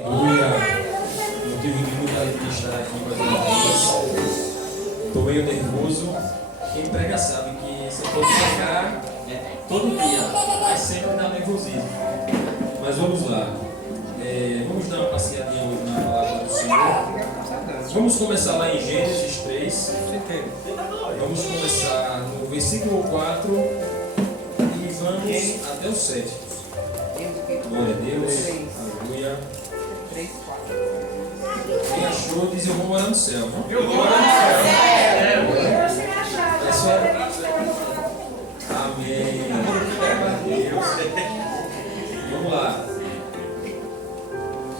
Aleluia, motivo de muita alegria estar aqui mais uma vez. Estou meio nervoso. Quem prega sabe que você pode pregar todo dia, mas sempre dá nervosismo. Mas vamos lá. Vamos dar uma passeadinha hoje na palavra do Senhor. Vamos começar lá em Gênesis 3. Vamos começar no versículo 4 e vamos até o 7. Glória a Deus. Aleluia. 3, 4. Quem achou, diz: eu vou morar no céu. Não? Eu vou morar no céu. É só... Amém. Vamos lá.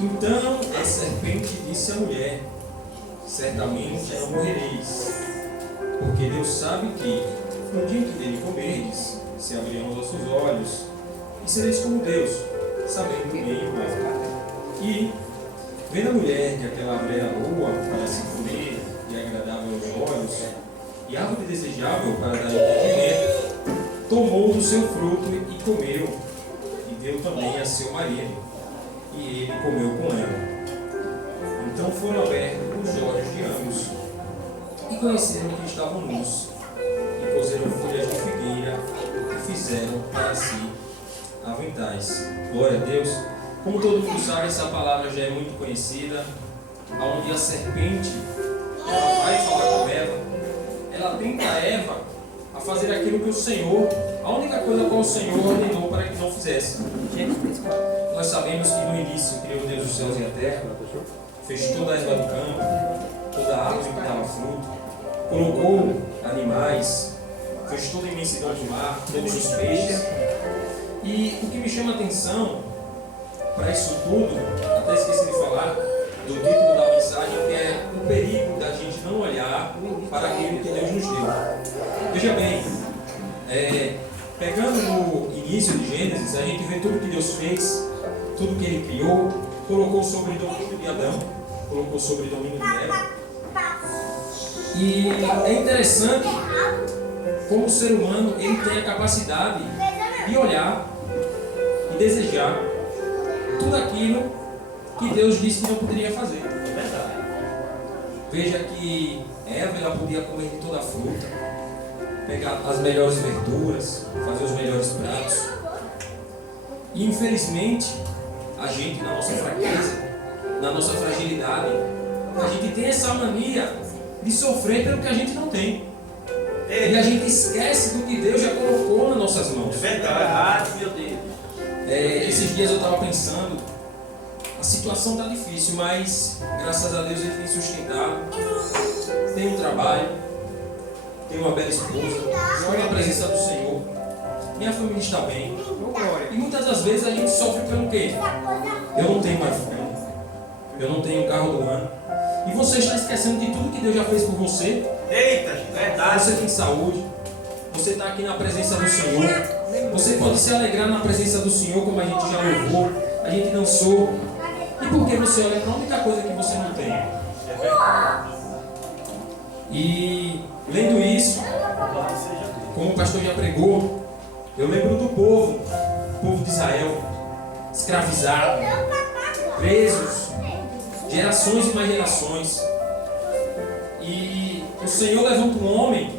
Então a serpente disse à mulher: certamente não morrereis, porque Deus sabe que no dia que dele comerdes, se abrirão os vossos olhos, e sereis como Deus, sabendo o bem e o mal. E, vendo a mulher que aquela árvore era boa para se comer e agradável aos olhos, e árvore desejável para dar entendimento, tomou do seu fruto e comeu, e deu também a seu marido, e ele comeu com ela. Então foram abertos os olhos de ambos, e conheceram que estavam nus, e cozeram folhas de figueira, e fizeram para si aventais. Glória a Deus. Como todo mundo sabe, essa palavra já é muito conhecida, onde a serpente ela vai falar com Eva, ela tenta a Eva a fazer aquilo que o Senhor, a única coisa que o Senhor ordenou para que não fizesse. Nós sabemos que no início criou Deus os céus e a terra, fez toda a erva do campo, toda a árvore que dava fruto, colocou animais, fez toda a imensidão do mar, todos os peixes. E o que me chama a atenção para isso tudo, até esqueci de falar do título da mensagem, que é o perigo da gente não olhar para aquilo que Deus nos deu. Veja bem, pegando no início de Gênesis, a gente vê tudo que Deus fez, tudo que Ele criou, colocou sobre o domínio de Adão, colocou sobre o domínio de Eva. E é interessante como o ser humano ele tem a capacidade de olhar e desejar tudo aquilo que Deus disse que não poderia fazer. É verdade. Veja que Eva ela podia comer de toda a fruta, pegar as melhores verduras, fazer os melhores pratos. E infelizmente, a gente, na nossa fraqueza, na nossa fragilidade, a gente tem essa mania de sofrer pelo que a gente não tem. E a gente esquece do que Deus já colocou nas nossas mãos. É verdade, meu Deus. Esses dias eu estava pensando, a situação está difícil, mas graças a Deus ele tem sustentado, tem um trabalho, tem uma bela esposa, estou na presença do Senhor, minha família está bem. E muitas das vezes a gente sofre pelo quê? Eu não tenho mais filho, eu não tenho um carro do ano, e você está esquecendo de tudo que Deus já fez por você. Eita, verdade. Você tem saúde, você está aqui na presença do Senhor. Você pode se alegrar na presença do Senhor, como a gente já louvou, a gente dançou. E por que você olha para a única coisa que você não tem? E lendo isso, como o pastor já pregou, eu lembro do povo de Israel, escravizado, presos, gerações e mais gerações. E o Senhor levanta um homem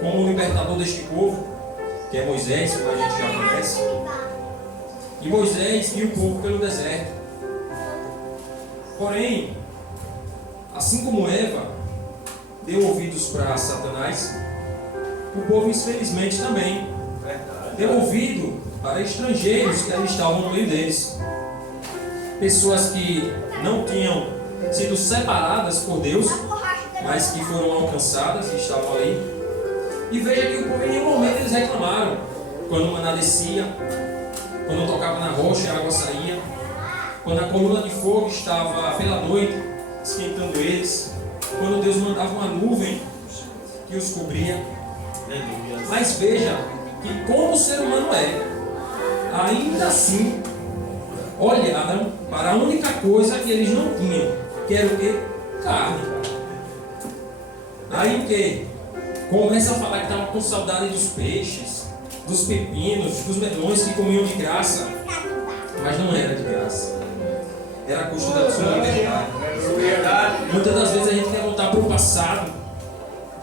como o libertador deste povo, que é Moisés, como a gente já conhece. E Moisés guia o povo pelo deserto. Porém, assim como Eva deu ouvidos para Satanás, o povo infelizmente também deu ouvido para estrangeiros que ali estavam no meio deles. Pessoas que não tinham sido separadas por Deus, mas que foram alcançadas e estavam ali. E veja que o povo em nenhum momento eles reclamaram. Quando o maná descia, quando tocava na rocha, a água saía. Quando a coluna de fogo estava pela noite, esquentando eles. Quando Deus mandava uma nuvem que os cobria. Mas veja que como o ser humano é, ainda assim, olharam para a única coisa que eles não tinham, que era o quê? Carne. Aí o quê? Começa a falar que estava com saudade dos peixes, dos pepinos, dos melões que comiam de graça. Mas não era de graça. era a custa da sua liberdade. Verdade. Muitas das vezes a gente quer voltar para o passado.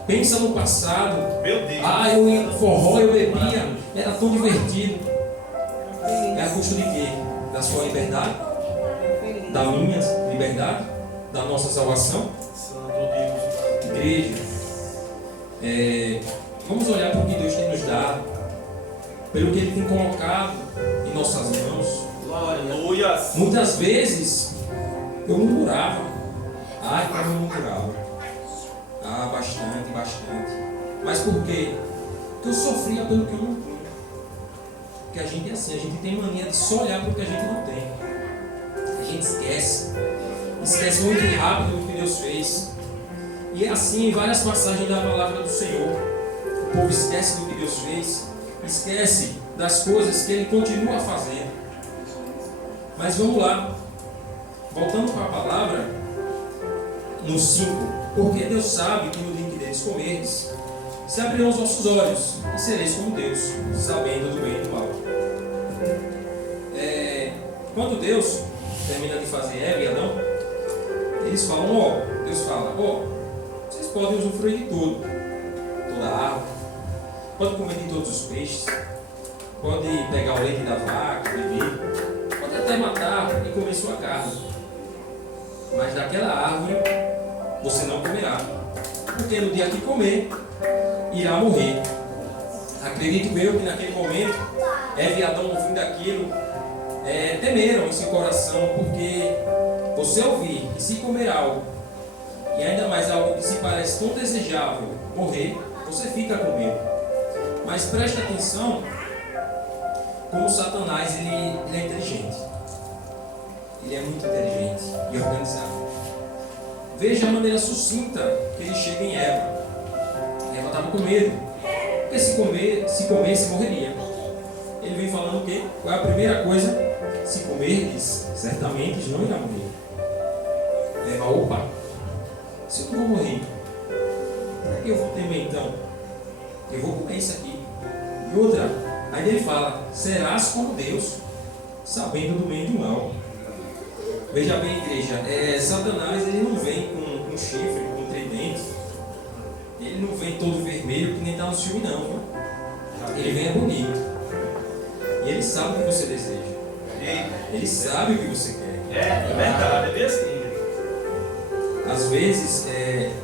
Pensa no passado. Meu Deus. Ah, eu ia no forró, eu bebia, era tão divertido. É a custa de quê? Da sua liberdade? Da minha liberdade? Da nossa salvação? Santo Deus. Igreja, vamos olhar para o que Deus tem nos dado, pelo que Ele tem colocado em nossas mãos. Aleluia. Muitas vezes eu murmurava. Ai, como eu murmurava. Ah, bastante, bastante. Mas por quê? Porque eu sofria pelo que eu não tinha. Porque a gente é assim, a gente tem mania de só olhar para o que a gente não tem. A gente esquece muito rápido o que Deus fez. E é assim em várias passagens da palavra do Senhor. O povo esquece do que Deus fez, esquece das coisas que Ele continua fazendo. Mas vamos lá, voltando para a palavra, no 5, porque Deus sabe que no dia que deles comerdes, se abrirão os vossos olhos e sereis como Deus, sabendo do bem e do mal. Quando Deus termina de fazer Eva e Adão, eles falam, Deus fala, vocês podem usufruir de tudo, toda a árvore, pode comer de todos os peixes, pode pegar o leite da vaca, beber, pode até matar e comer sua carne, mas daquela árvore você não comerá, porque no dia que comer, irá morrer. Acredito eu que naquele momento, Eva e Adão ouvindo aquilo, temeram em seu coração, porque você ouvir que se comer algo, e ainda mais algo que se parece tão desejável, morrer, você fica com medo. Mas preste atenção, como Satanás ele é inteligente. Ele é muito inteligente e organizado. Veja a maneira sucinta que ele chega em Eva. Eva estava com medo, porque se comesse morreria. Ele vem falando o quê? Qual é a primeira coisa? Se comerdes, certamente não irá morrer. Eva, opa, se eu não vou morrer, para que eu vou temer então? Eu vou comer isso aqui. E outra, aí ele fala, serás como Deus, sabendo do bem e do mal. Veja bem, igreja, Satanás ele não vem com chifre, com tridente. Ele não vem todo vermelho que nem está no filme não. Viu? Ele vem bonito. E ele sabe o que você deseja. Ele sabe o que você quer. É verdade, é bem assim. Às vezes,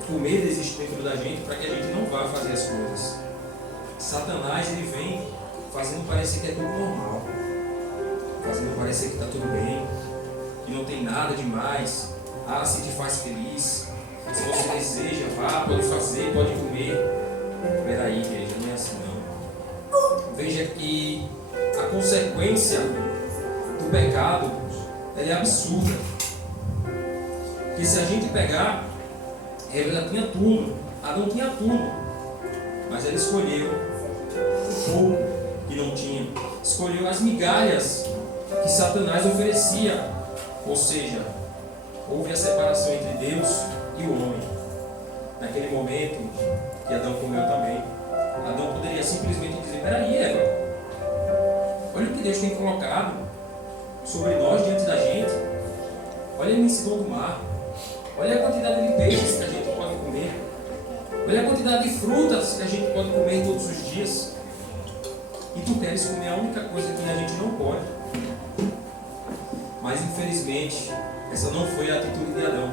o medo existe dentro da gente para que a gente não vá fazer as coisas. Satanás ele vem fazendo parecer que é tudo normal, fazendo parecer que está tudo bem, que não tem nada demais. Ah, se te faz feliz, se você deseja, vá, pode fazer, pode comer. Peraí, igreja, não é assim não. Veja que a consequência do pecado ela é absurda. Porque se a gente pegar, ela tinha tudo, Adão tinha tudo, mas ela escolheu o pouco que não tinha, escolheu as migalhas que Satanás oferecia, ou seja, houve a separação entre Deus e o homem. Naquele momento que Adão comeu também, Adão poderia simplesmente dizer, peraí Eva, olha o que Deus tem colocado sobre nós, diante da gente, olha a imensidão do mar, olha a quantidade de peixes que a gente pode comer, olha a quantidade de frutas que a gente pode comer todos os dias, e tu queres comer a única coisa que a gente não pode. Mas infelizmente essa não foi a atitude de Adão.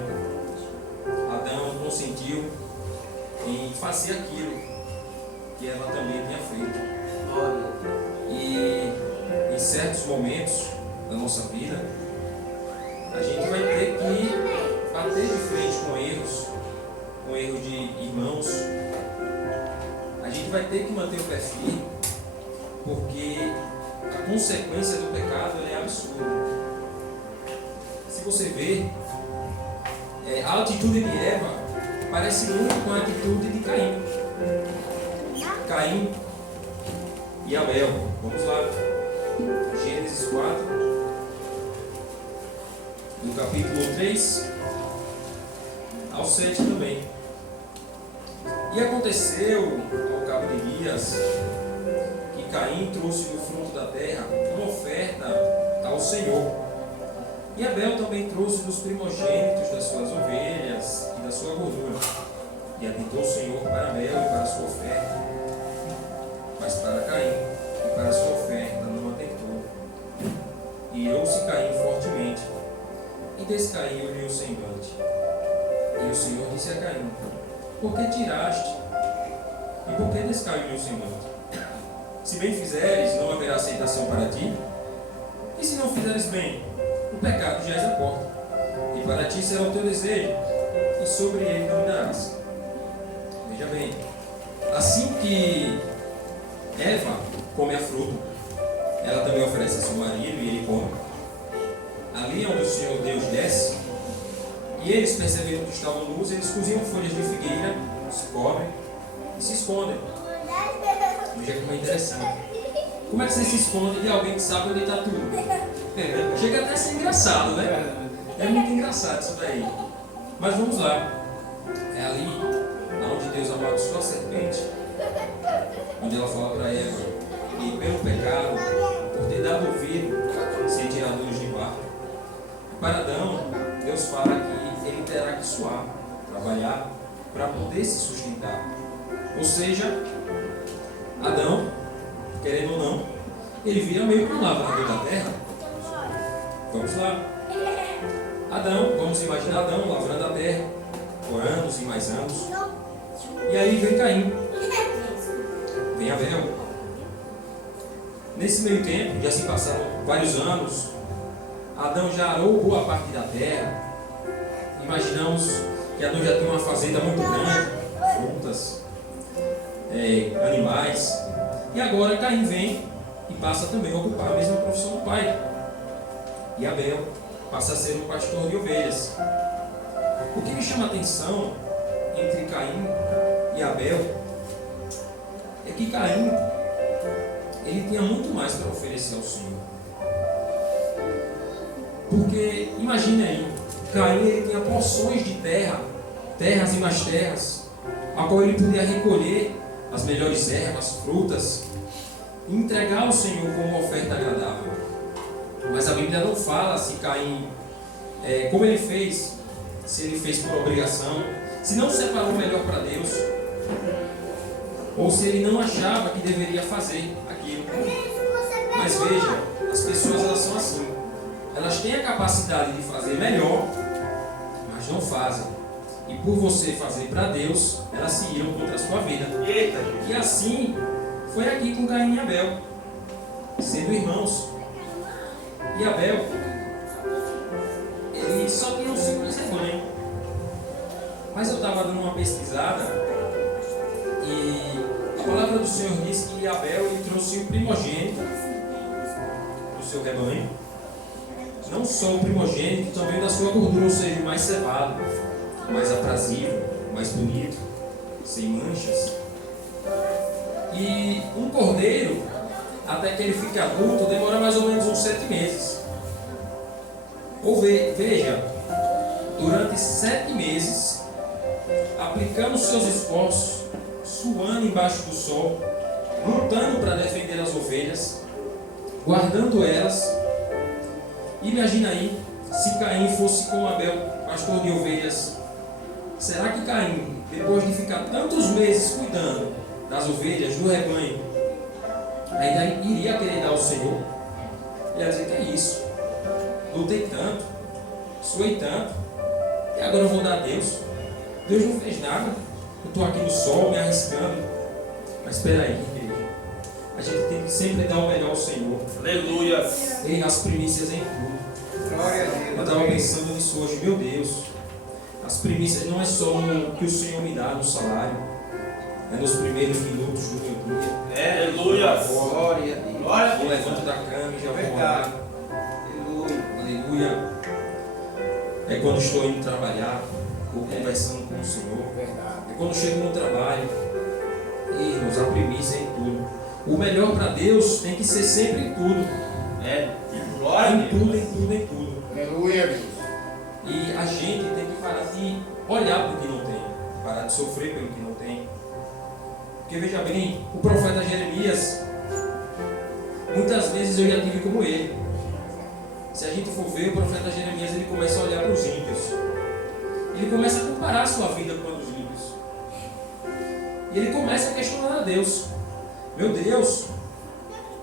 Adão consentiu em fazer aquilo que Eva também tinha feito. E em certos momentos da nossa vida a gente vai ter que bater de frente com erros de irmãos. A gente vai ter que manter o pé firme, porque a consequência do pecado é absurda. Se você ver, a atitude de Eva parece muito com a atitude de Caim. Caim e Abel. Vamos lá. Gênesis 4, no capítulo 3 ao 7 também. E aconteceu, ao cabo de dias, que Caim trouxe do fruto da terra uma oferta ao Senhor. E Abel também trouxe dos primogênitos das suas ovelhas e da sua gordura. E atentou o Senhor para Abel e para a sua oferta. Mas para Caim e para a sua oferta não atentou. E irou-se Caim fortemente. E descaiu-lhe o semblante. E o Senhor disse a Caim: por que tiraste? E por que descaiu-lhe o semblante? Se bem fizeres, não haverá aceitação para ti. E se não fizeres bem, o pecado jaz à porta. E para ti será o teu desejo, e sobre ele dominarás. Veja bem, assim que Eva come a fruta, ela também oferece a seu marido e ele come. Ali é onde o Senhor Deus desce, e eles, percebendo que estavam nus, eles cozinham folhas de figueira, se cobrem e se escondem. Veja como é interessante. Como é que você se esconde de alguém que sabe onde está tudo? Chega até a ser engraçado, né? É muito engraçado isso daí. Mas vamos lá. É ali onde Deus amaldiçoou a serpente, onde ela fala para Eva que pelo pecado, por ter dado ouvido, ser tiradores de barro. Para Adão, Deus fala que ele terá que suar, trabalhar, para poder se sustentar. Ou seja, Adão, querendo ou não, ele vira meio que um lavrador da terra. Vamos lá. Adão, vamos imaginar Adão lavrando a terra por anos e mais anos. E aí vem Caim, vem Abel. Nesse meio tempo, já se passaram vários anos. Adão já arou boa parte da terra. Imaginamos que Adão já tem uma fazenda muito grande, frutas, animais. E agora Caim vem e passa também a ocupar a mesma profissão do pai. E Abel passa a ser um pastor de ovelhas. O que me chama a atenção entre Caim e Abel é que Caim, ele tinha muito mais para oferecer ao Senhor. Porque, imagine aí, Caim ele tinha porções de terra, terras e mais terras, a qual ele podia recolher as melhores ervas, frutas, e entregar ao Senhor como uma oferta agradável. Mas a Bíblia não fala se Caim, como ele fez, se ele fez por obrigação, se não separou o melhor para Deus, ou se ele não achava que deveria fazer aquilo. Mas veja, as pessoas elas são assim. Elas têm a capacidade de fazer melhor, mas não fazem. E por você fazer para Deus, elas se iram contra a sua vida. Eita. E assim foi aqui com Caim e Abel, sendo irmãos. E Abel, ele só tinha um simples rebanho. Mas eu estava dando uma pesquisada e a palavra do Senhor diz que Abel ele trouxe o primogênito do seu rebanho. Não só o primogênito, também da sua gordura, ou seja, o mais cevado, o mais aprazível, o mais bonito, sem manchas. E um cordeiro, até que ele fique adulto, demora mais ou menos uns 7 meses. Ou veja, durante 7 meses, aplicando seus esforços, suando embaixo do sol, lutando para defender as ovelhas, guardando elas. Imagina aí, se Caim fosse com Abel, pastor de ovelhas, será que Caim, depois de ficar tantos meses cuidando das ovelhas, do rebanho, ainda iria querer dar ao Senhor? Ele ia dizer, que é isso? Lutei tanto, suei tanto, e agora eu vou dar a Deus? Deus não fez nada, eu estou aqui no sol, me arriscando. Mas espera aí, igreja. A gente tem que sempre dar o melhor ao Senhor. Aleluia. E as primícias em tudo. Glória a Deus. Eu estava pensando nisso hoje, meu Deus. As primícias não é só o que o Senhor me dá no salário, é nos primeiros minutos do meu dia. Aleluia. Glória a Deus. Glória a Eu Deus. levanto da cama e já vou Verdade. orar. Aleluia. Aleluia. É quando estou indo trabalhar ou conversando com o Senhor. Verdade. É quando chego no trabalho. Irmãos, a primícia é em tudo. O melhor para Deus tem que ser sempre em tudo. Glória a Em Deus. tudo, em tudo, em tudo. Aleluia, Deus. E a gente tem que parar de olhar para o que não tem, parar de sofrer pelo que não tem. Porque veja bem, o profeta Jeremias, muitas vezes eu já tive como ele. Se a gente for ver, o profeta Jeremias, ele começa a olhar para os ímpios. Ele começa a comparar a sua vida com a dos ímpios. E ele começa a questionar a Deus. Meu Deus,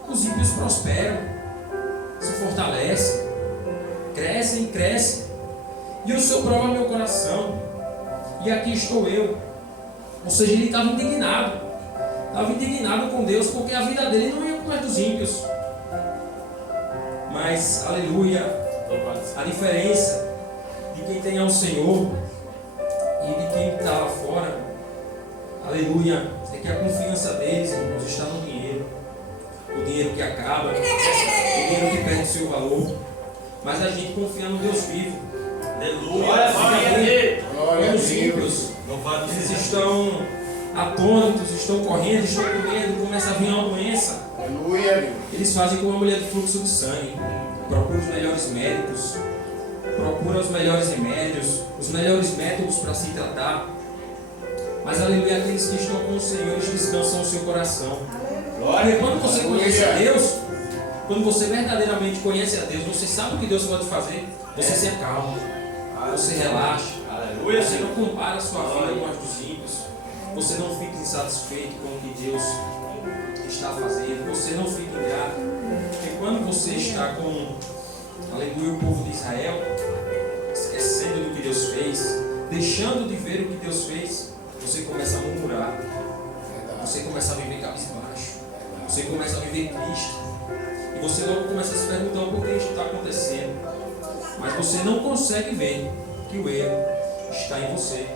os ímpios prosperam, se fortalecem, crescem. E o Senhor prova meu coração. E aqui estou eu. Ou seja, ele estava indignado. Estava indignado com Deus, porque a vida dele não ia como a dos ímpios. Mas, aleluia, a diferença de quem tem ao Senhor e de quem está lá fora, aleluia, é que a confiança deles, irmãos, está no dinheiro. O dinheiro que acaba, o dinheiro que perde seu valor. Mas a gente confia no Deus vivo. Aleluia, glória a Os ímpios, eles estão atônitos, estão correndo, estão com medo, começa a vir uma doença. Aleluia. Eles fazem como uma mulher de fluxo de sangue. Procura os melhores médicos, procura os melhores remédios, os melhores métodos para se tratar. Mas, aleluia, aqueles que estão com o Senhor, eles descansam o seu coração. Porque quando você conhece a Deus, quando você verdadeiramente conhece a Deus, você sabe o que Deus pode fazer, você se acalma, você relaxa, você não compara a sua vida com as dos ímpios, você não fica insatisfeito com o que Deus está fazendo, você não fica ingrato. Porque quando você está com, aleluia, o povo de Israel, esquecendo do que Deus fez, deixando de ver o que Deus fez, você começa a murmurar, você começa a viver cabisbaixo, você começa a viver triste, e você logo começa a se perguntar o porquê isso está acontecendo, mas você não consegue ver que o erro está em você.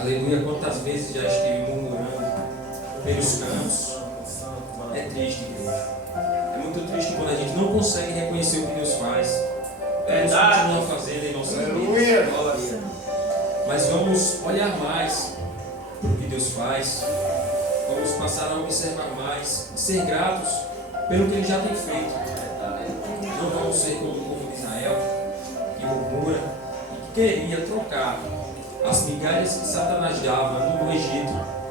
Aleluia, quantas vezes já estive murmurando pelos cantos. É triste, igreja. É muito triste quando a gente não consegue reconhecer o que Deus faz. Deus continua fazendo em nossas vidas. Mas vamos olhar mais para o que Deus faz. Vamos passar a observar mais e ser gratos pelo que Ele já tem feito. Não vamos ser como o povo de Israel, que murmura e que queria trocar as migalhas que Satanás dava no Egito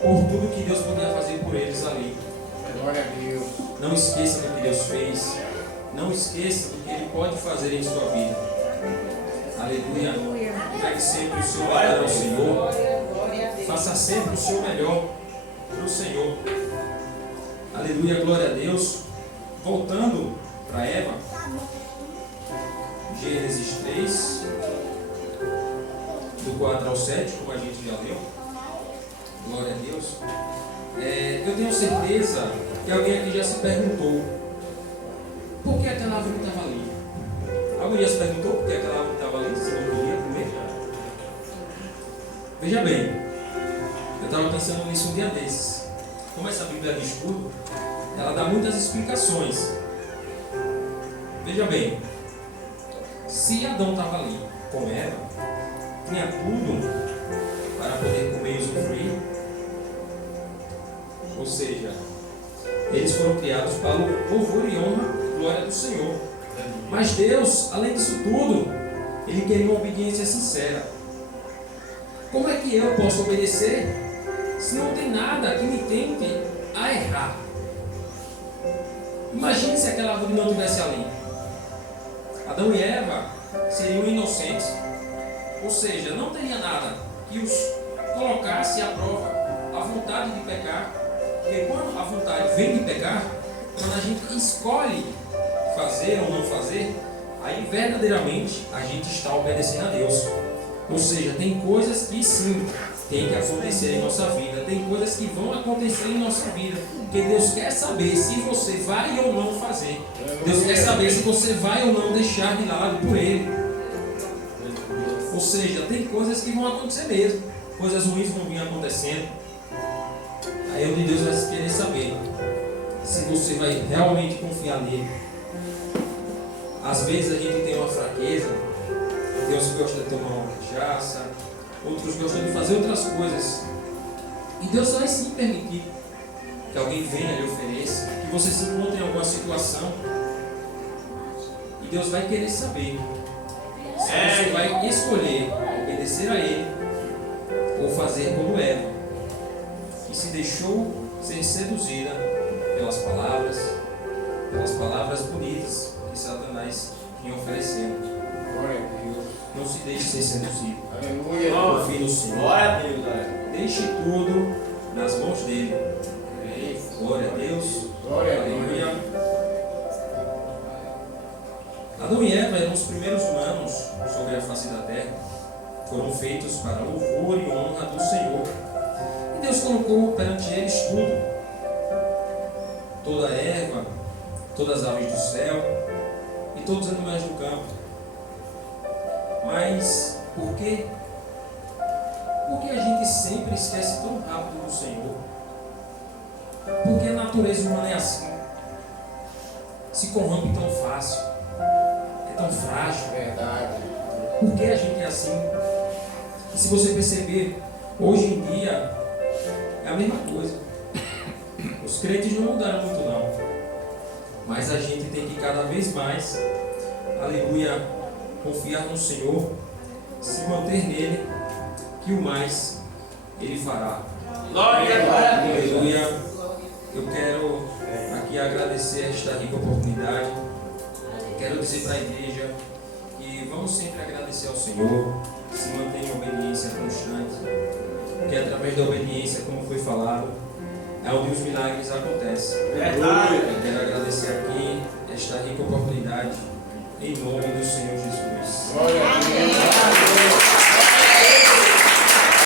por tudo que Deus podia fazer por eles ali. Glória a Deus. Não esqueça do que Deus fez. Não esqueça do que Ele pode fazer em sua vida. Aleluia. Pegue sempre o seu melhor ao Senhor. Faça sempre o seu melhor para o Senhor. Aleluia, glória a Deus. Voltando para Eva. Gênesis 3, do 4 ao 7, como a gente já leu. Glória a Deus. Eu tenho certeza que alguém aqui já se perguntou por que aquela árvore estava ali. Alguém já se perguntou por que aquela árvore estava ali? Se não podia comer? Veja bem, eu estava pensando nisso um dia desses. Como essa Bíblia de estudo, ela dá muitas explicações. Veja bem, se Adão estava ali com Eva, tinha tudo para poder comer e usufruir. Ou seja, eles foram criados para o louvor e honra e glória do Senhor. Mas Deus, além disso tudo, Ele queria uma obediência sincera. Como é que eu posso obedecer se não tem nada que me tente a errar? Imagine se aquela árvore não estivesse ali. Adão e Eva seriam inocentes. Ou seja, não teria nada que os colocasse à prova a vontade de pecar. Porque quando a vontade vem de pecar, quando a gente escolhe fazer ou não fazer, aí verdadeiramente a gente está obedecendo a Deus. Ou seja, tem coisas que sim, tem que acontecer em nossa vida, tem coisas que vão acontecer em nossa vida, porque Deus quer saber se você vai ou não fazer. Deus quer saber se você vai ou não deixar de lado por Ele. Ou seja, tem coisas que vão acontecer mesmo, coisas ruins vão vir acontecendo. Aí o de Deus vai querer saber se você vai realmente confiar nele. Às vezes a gente tem uma fraqueza, Deus gosta de tomar uma cachaça, outros gostam de fazer outras coisas. E Deus vai sim permitir que alguém venha e lhe ofereça, que você se encontre em alguma situação. E Deus vai querer saber se você vai escolher obedecer a Ele ou fazer como Eva, que se deixou ser seduzida pelas palavras bonitas que que Satanás vinha oferecendo. Glória a Deus. Não se deixe ser seduzido. Aleluia. Confie no Senhor. Glória a Deus, galera. Deixe tudo nas mãos dele. Glória a Deus. Glória a Aleluia. Deus. Adão e Eva eram os primeiros humanos sobre a face da terra. Foram feitos para louvor e honra do Senhor. E Deus colocou perante eles tudo. Toda a erva, todas as aves do céu e todos os animais do campo. Mas por quê? Porque a gente sempre esquece tão rápido do Senhor. Porque a natureza humana é assim. Se corrompe tão fácil. É tão frágil. Verdade. Por que a gente é assim? E se você perceber, hoje em dia é a mesma coisa. Os crentes não mudaram muito não. Mas a gente tem que cada vez mais, aleluia, confiar no Senhor, se manter nele, que o mais Ele fará. Glória a Deus. Aleluia. Eu quero aqui agradecer esta rica oportunidade. Quero dizer para a igreja que vamos sempre agradecer ao Senhor, se manter em obediência constante, porque através da obediência, como foi falado, é onde os milagres acontecem. Verdade. Eu quero agradecer aqui esta rica oportunidade, em nome